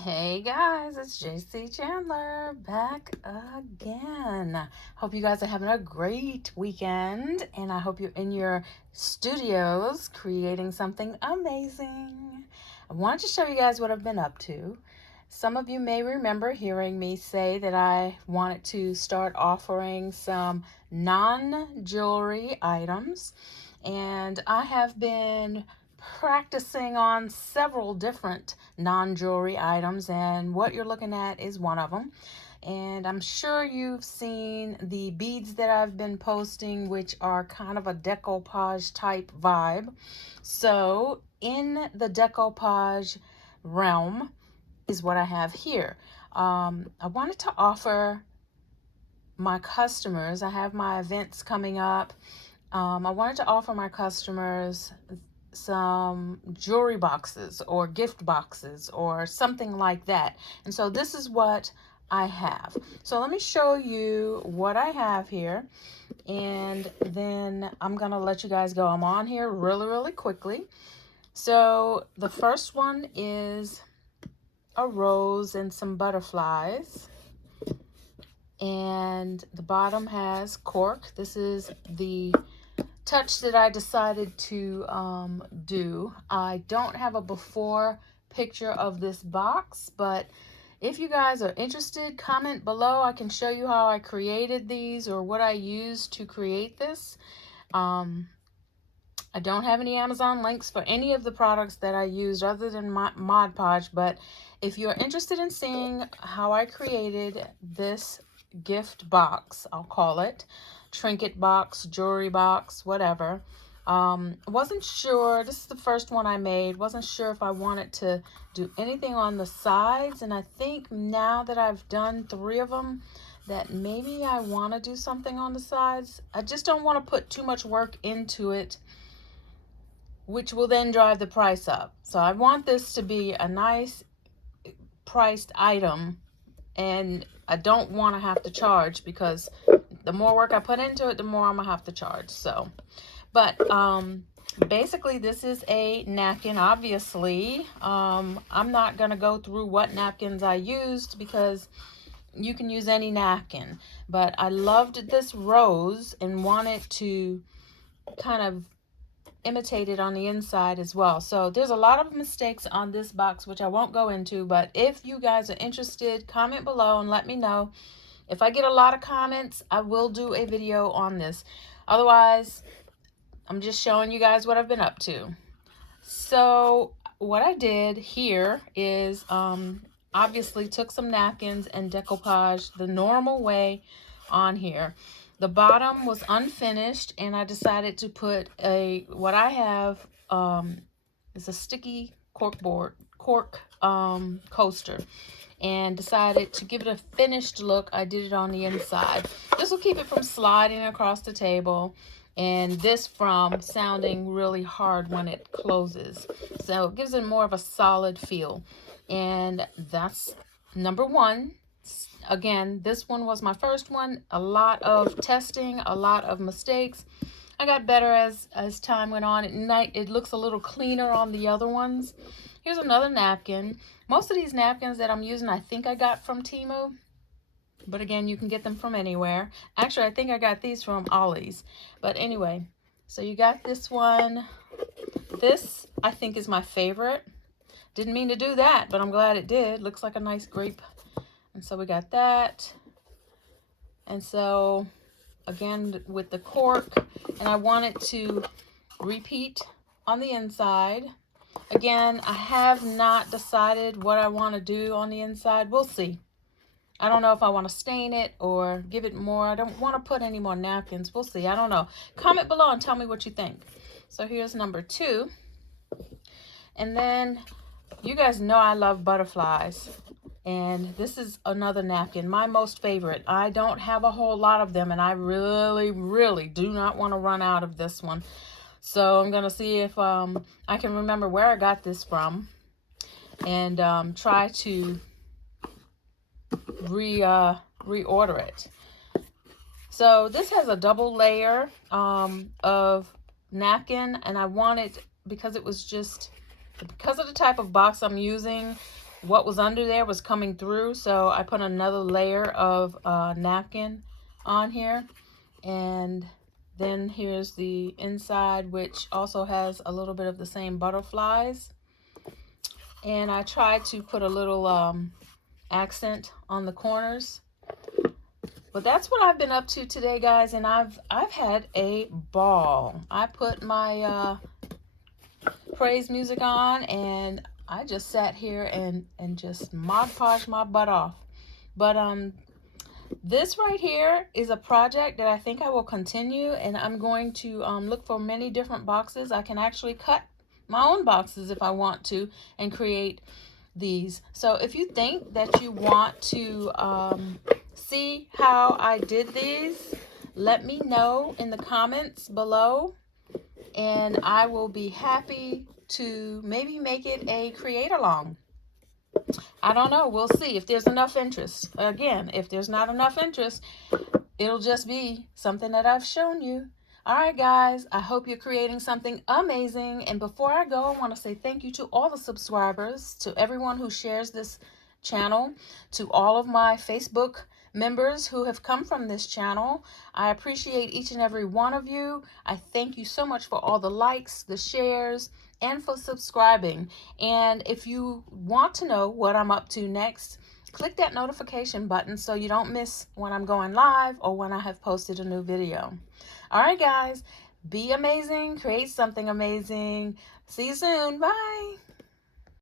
Hey guys, it's JC Chandler back again. Hope you guys are having a great weekend, and I hope you're in your studios creating something amazing. I wanted to show you guys what I've been up to. Some of you may remember hearing me say that I wanted to start offering some non-jewelry items, and I have been practicing on several different non-jewelry items, and what you're looking at is one of them. And I'm sure you've seen the beads that I've been posting, which are kind of a decoupage type vibe. So in the decoupage realm is what I have here. I wanted to offer my customers, I have my events coming up. I wanted to offer my customers some jewelry boxes or gift boxes or something like that. And so this is what I have. So let me show you what I have here, and then I'm gonna let you guys go. I'm on here really quickly. So the first one is a rose and some butterflies, and the bottom has cork. This is the touch that I decided to do. I don't have a before picture of this box, but if you guys are interested, comment below. I can show you how I created these or what I used to create this. I don't have any Amazon links for any of the products that I used other than Mod Podge, but if you're interested in seeing how I created this gift box, I'll call it, trinket box, jewelry box, whatever. Wasn't sure, this is the first one I made, wasn't sure if I wanted to do anything on the sides, and I think now that I've done 3 of them, that maybe I want to do something on the sides. I just don't want to put too much work into it, which will then drive the price up. So I want this to be a nice priced item, and I don't want to have to charge, because the more work I put into it, the more I'm gonna have to charge. So, but basically this is a napkin. Obviously, I'm not gonna go through what napkins I used, because you can use any napkin, but I loved this rose and wanted to kind of imitate it on the inside as well. So there's a lot of mistakes on this box, which I won't go into, but if you guys are interested, comment below and let me know. If I get a lot of comments, I will do a video on this. Otherwise, I'm just showing you guys what I've been up to. So what I did here is obviously took some napkins and decoupage the normal way on here. The bottom was unfinished, and I decided to put what I have is a sticky cork coaster, and decided to give it a finished look. I did it on the inside. This will keep it from sliding across the table, and this from sounding really hard when it closes. So it gives it more of a solid feel. And that's number 1. Again, this one was my first one. A lot of testing, a lot of mistakes. I got better as time went on. At night, it looks a little cleaner on the other ones. Here's another napkin. Most of these napkins that I'm using, I think I got from Temu. But again, you can get them from anywhere. Actually, I think I got these from Ollie's. But anyway, so you got this one. This, I think, is my favorite. Didn't mean to do that, but I'm glad it did. Looks like a nice grape. And so we got that. And so, again, with the cork, and I wanted to repeat on the inside. Again, I have not decided what I want to do on the inside. We'll see. I don't know if I want to stain it or give it more. I don't want to put any more napkins. We'll see. I don't know. Comment below and tell me what you think. So here's number 2. And then you guys know I love butterflies. And this is another napkin, my most favorite. I don't have a whole lot of them, and I really do not want to run out of this one. So I'm going to see if I can remember where I got this from, and try to reorder it. So this has a double layer of napkin, and I wanted, because of the type of box I'm using, what was under there was coming through, so I put another layer of napkin on here. And then here's the inside, which also has a little bit of the same butterflies. And I tried to put a little accent on the corners. But that's what I've been up to today, guys, and I've had a ball. I put my praise music on, and I just sat here and just Mod Podged my butt off. But this right here is a project that I think I will continue, and I'm going to look for many different boxes. I can actually cut my own boxes if I want to and create these. So if you think that you want to see how I did these, let me know in the comments below, and I will be happy to maybe make it a create along. I don't know. We'll see if there's enough interest. Again, if there's not enough interest, it'll just be something that I've shown you. All right, guys, I hope you're creating something amazing. And before I go, I want to say thank you to all the subscribers, to everyone who shares this channel, to all of my Facebook members who have come from this channel. I appreciate each and every one of you. I thank you so much for all the likes, the shares, and for subscribing. And if you want to know what I'm up to next, click that notification button so you don't miss when I'm going live or when I have posted a new video. All right, guys, be amazing, create something amazing. See you soon. Bye.